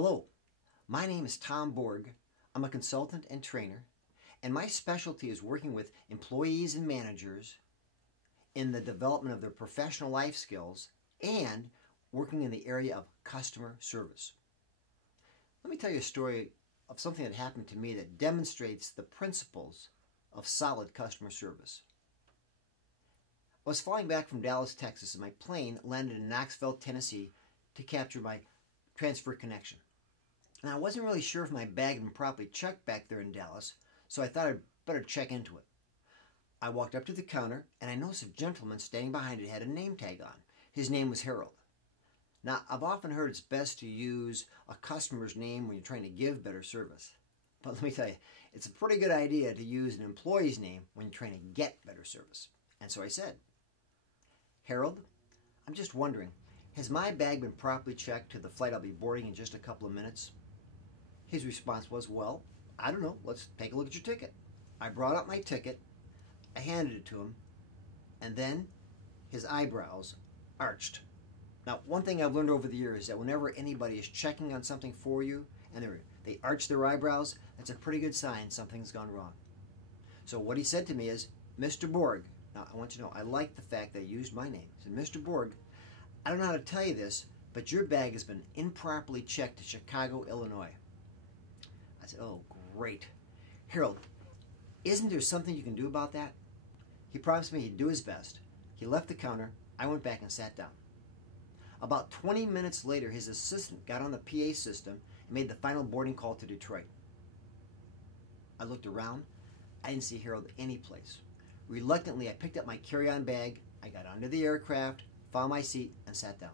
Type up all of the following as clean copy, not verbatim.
Hello, my name is Tom Borg. I'm a consultant and trainer, and my specialty is working with employees and managers in the development of their professional life skills and working in the area of customer service. Let me tell you a story of something that happened to me that demonstrates the principles of solid customer service. I was flying back from Dallas, Texas, and my plane landed in Knoxville, Tennessee to capture my transfer connection. Now, I wasn't really sure if my bag had been properly checked back there in Dallas, so I thought I'd better check into it. I walked up to the counter, and I noticed a gentleman standing behind it had a name tag on. His name was Harold. Now, I've often heard it's best to use a customer's name when you're trying to give better service. But let me tell you, it's a pretty good idea to use an employee's name when you're trying to get better service. And so I said, Harold, I'm just wondering, has my bag been properly checked to the flight I'll be boarding in just a couple of minutes? His response was, well, I don't know, let's take a look at your ticket. I brought out my ticket, I handed it to him, and then his eyebrows arched. Now, one thing I've learned over the years is that whenever anybody is checking on something for you and they arch their eyebrows, that's a pretty good sign something's gone wrong. So what he said to me is, Mr. Borg, now I want you to know, I like the fact that he used my name. He said, Mr. Borg, I don't know how to tell you this, but your bag has been improperly checked to Chicago, Illinois. I said, oh, great. Harold, isn't there something you can do about that? He promised me he'd do his best. He left the counter. I went back and sat down. About 20 minutes later, his assistant got on the PA system and made the final boarding call to Detroit. I looked around. I didn't see Harold anyplace. Reluctantly, I picked up my carry-on bag. I got onto the aircraft, found my seat, and sat down.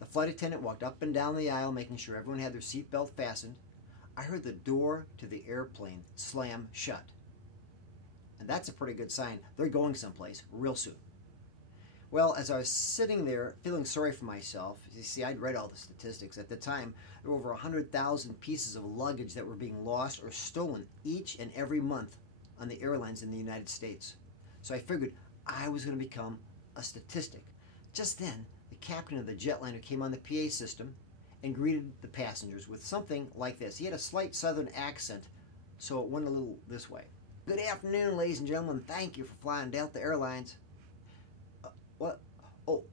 The flight attendant walked up and down the aisle, making sure everyone had their seatbelt fastened. I heard the door to the airplane slam shut. And that's a pretty good sign. They're going someplace real soon. Well, as I was sitting there feeling sorry for myself, you see, I'd read all the statistics. At the time, there were over 100,000 pieces of luggage that were being lost or stolen each and every month on the airlines in the United States. So I figured I was going to become a statistic. Just then, the captain of the jetliner came on the PA system and greeted the passengers with something like this. He had a slight southern accent, so it went a little this way. Good afternoon, ladies and gentlemen. Thank you for flying Delta Airlines. What? Oh,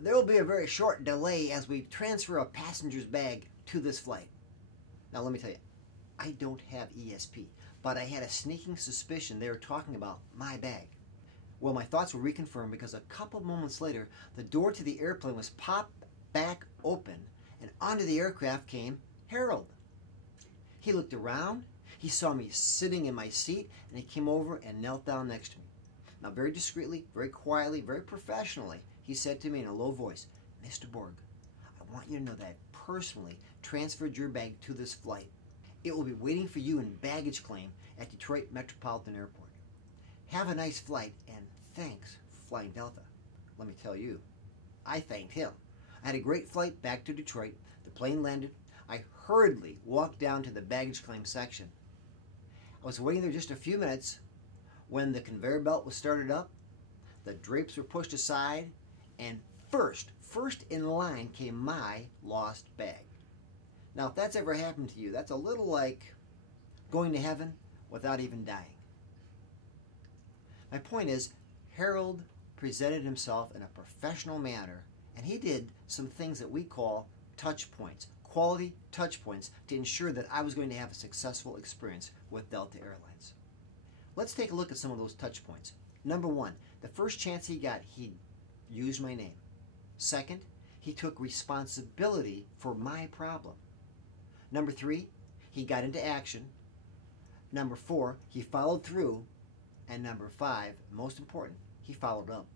there will be a very short delay as we transfer a passenger's bag to this flight. Now, let me tell you, I don't have ESP, but I had a sneaking suspicion they were talking about my bag. Well, my thoughts were reconfirmed because a couple moments later, the door to the airplane was popped back open, and onto the aircraft came Harold. He looked around, he saw me sitting in my seat, and he came over and knelt down next to me. Now, very discreetly, very quietly, very professionally, he said to me in a low voice, Mr. Borg, I want you to know that I personally transferred your bag to this flight. It will be waiting for you in baggage claim at Detroit Metropolitan Airport. Have a nice flight, and thanks for flying Delta. Let me tell you, I thanked him. I had a great flight back to Detroit. The plane landed. I hurriedly walked down to the baggage claim section. I was waiting there just a few minutes when the conveyor belt was started up, the drapes were pushed aside, and first in line came my lost bag. Now, if that's ever happened to you, that's a little like going to heaven without even dying. My point is, Harold presented himself in a professional manner, and he did some things that we call touch points, quality touch points, to ensure that I was going to have a successful experience with Delta Airlines. Let's take a look at some of those touch points. Number one, the first chance he got, he used my name. Second, he took responsibility for my problem. Number three, he got into action. Number four, he followed through. And number five, most important, he followed up.